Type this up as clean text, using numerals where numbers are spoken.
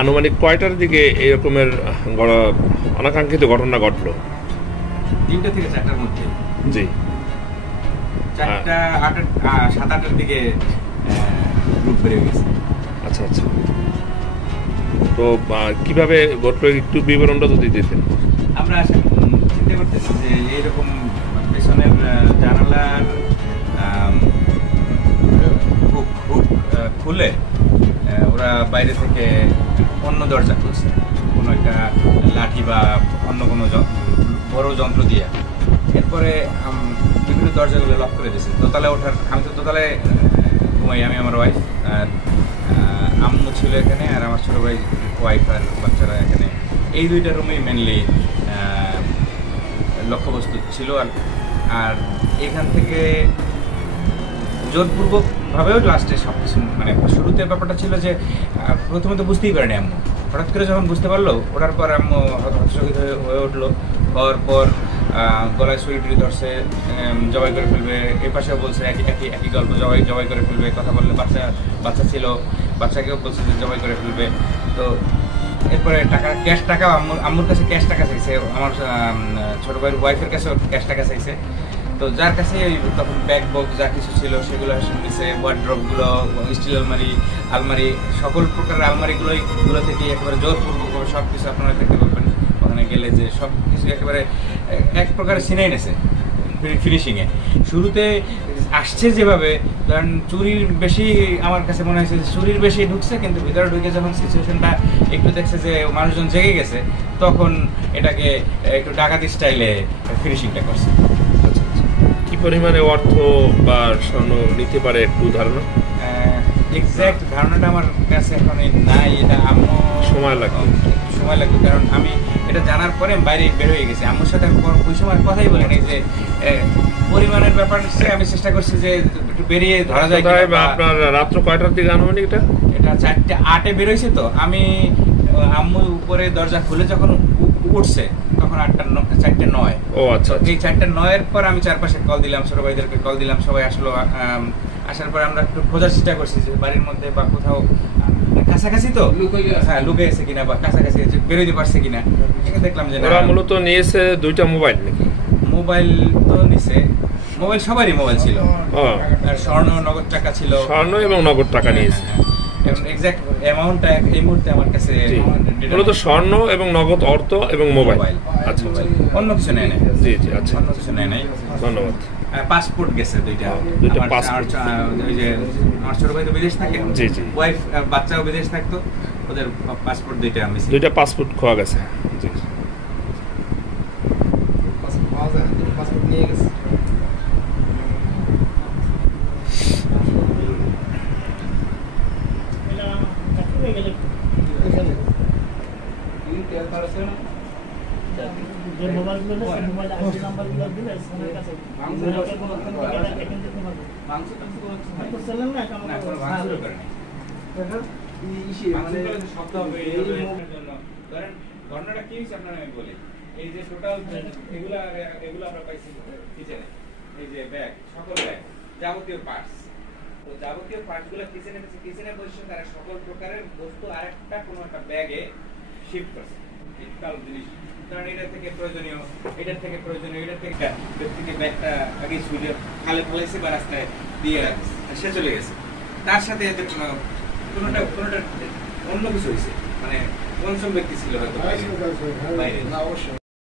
আনুমানিক কয়টার দিকে এরকমের অনাকাঙ্ক্ষিত ঘটনা ঘটলো? 3টা থেকে 4টার মধ্যে। জি, 4টা 7-8টার দিকে গ্রুপ বেরিয়ে গেছে। আচ্ছা আচ্ছা। তো কিভাবে ঘটলো একটু বিবরণটা যদি দিতেন। আমরা চিন্তা করতেছি যে এইরকম পেছনের জানালার হুক খুলে ওরা বাইরে থেকে অন্য দরজা খুলছে, কোনো একটা লাঠি বা অন্য কোনো বড় যন্ত্র দিয়ে। এরপরে বিভিন্ন দরজাগুলো লক করে দিয়েছে। দোতলায় ওঠার, আমি তো দোতলায় ঘুমাই, আমি আমার ওয়াইফ আর আম্মু ছিল এখানে, আর আমার ছোটো ভাই ওয়াইফ আর বাচ্চারা এখানে। এই 2টা রুমেই মেনলি লক্ষ্যবস্তু ছিল। আর এখান থেকে জোরপূর্বকভাবেও লাস্টে সব কিছু, মানে শুরুতে ব্যাপারটা ছিল যে প্রথমে তো বুঝতেই পারেনি আম্মু। হঠাৎ করে যখন বুঝতে পারলো, ওঠার পর আম্মু হতচকিত হয়ে উঠলো। হওয়ার পর গলায় ছুরি টুরি ধরছে, জবাই করে ফেলবে। এ পাশেও বলছে একই গল্প, জবাই করে ফেলবে। কথা বললে বাচ্চা ছিল, বাচ্চাকেও বলছে যে জবাই করে ফেলবে। তো এরপরে ক্যাশ টাকা আম্মুর কাছে ক্যাশ টাকা চাইছে, আমার ছোটো ভাইয়ের ওয়াইফের কাছেও ক্যাশ টাকা চাইছে। তো যার কাছে তখন ব্যাগ বক্স যা কিছু ছিল সেগুলো নিছে, ওয়ার্ড্রপগুলো, স্টিল আলমারি সকল প্রকারের আলমারিগুলো থেকে একেবারে জোরপূর্বকভাবে সব কিছু আপনারা দেখতে পাবেন ওখানে গেলে, যে সব কিছু একেবারে এক প্রকারের সিনাই নেছে ফিনিশিংয়ে। শুরুতে আসছে যেভাবে, কারণ চুরির বেশি, আমার কাছে মনে হয়েছে যে চুরির বেশি ঢুকছে, কিন্তু ভিতরে ঢুকে যখন সিচুয়েশনটা একটু দেখছে যে মানুষজন জেগে গেছে, তখন এটাকে একটু ডাকাতি স্টাইলে ফিনিশিংটা করছে। কি পরিমাণে অর্থ বা স্বর্ণ নিতে পারে একটু ধারণা? এক্স্যাক্ট ধারণাটা আমার কাছে এখন নাই, এটা আম্মু সময় লাগবে, কারণ আমি এটা জানার পরে বাইরে বের হয়ে গেছি। আম্মুর সাথে ওই সময় কথাই বলে নাই যে পরিমাণের ব্যাপার সে, আমি চেষ্টা করছি যে একটু বেরিয়ে ধরা যায়। আপনার রাত্র কয়টার দিকে আনুমানিক? এটা 4:08-এ বেরোইছে। তো আমি আম্মু উপরে দরজা খুলে যখন উঠছে তখন 4:09। ও আচ্ছা। এই 4:09-এর পর আমি চারপাশে কল দিলাম, ছোট ভাইদেরকে কল দিলাম, সবাই আসলো। আসার পর আমরা একটু খোঁজার চেষ্টা করছি যে বাড়ির মধ্যে বা কোথাও কাছাকাছি তো লুকে আছে কিনা, বা কাছাকাছি বেরোতে পারছে কিনা। দেখলাম যে ওরা মূলত নিয়েছে 2টা মোবাইল নাকি? মোবাইল তো নিছে, মোবাইল সবারই মোবাইল ছিল, আর স্বর্ণ নগদ টাকা ছিল। স্বর্ণ এবং নগদ টাকা নিয়েছে। এক্সাক্ট অ্যামাউন্টটা এই মুহূর্তে আমার কাছে মূলত স্বর্ণ এবং নগদ অর্থ এবং মোবাইল। আচ্ছা, অন্য কিছু নেয় নাই। জি জি, আচ্ছা, অন্য কিছু নেয় নাই। ধন্যবাদ। পাসপোর্ট গেছে 2টা পাসপোর্ট। ওই যে আমার ছোট ভাই তো বিদেশ থাকে, জি জি, ওয়াইফ বাচ্চাও বিদেশ থাকতো, ওদের পাসপোর্ট 2টা আমি 2টা পাসপোর্ট খোয়া গেছে। জি, পাসপোর্ট নিয়ে গেছে। ঘটনাটা কি হয়েছে আপনার আমি বলি। এই যে টোটাল এগুলো আমরা পাইছি কিচেনে, এই যে ব্যাগ, সকল ব্যাগ, যাবতীয় পার্টস। তো যাবতীয় পার্টস গুলো কিচেনে বসে তারা সকল প্রকারের বস্তু আরেকটা কোনো একটা ব্যাগে শিফট করছে। বিশাল জিনিস, কারণ এটা থেকে প্রয়োজনীয়, এটার থেকে প্রয়োজনীয়, এটার থেকে ব্যক্তিকে ব্যাগটা আগে শুয়ে খালে ফেলাইছে বা রাস্তায় দিয়ে রাখছে, সে চলে গেছে। তার সাথে এদের কোনোটা অন্য কিছু হয়েছে, মানে পঞ্চম ব্যক্তি ছিল হয়তো বাইরে।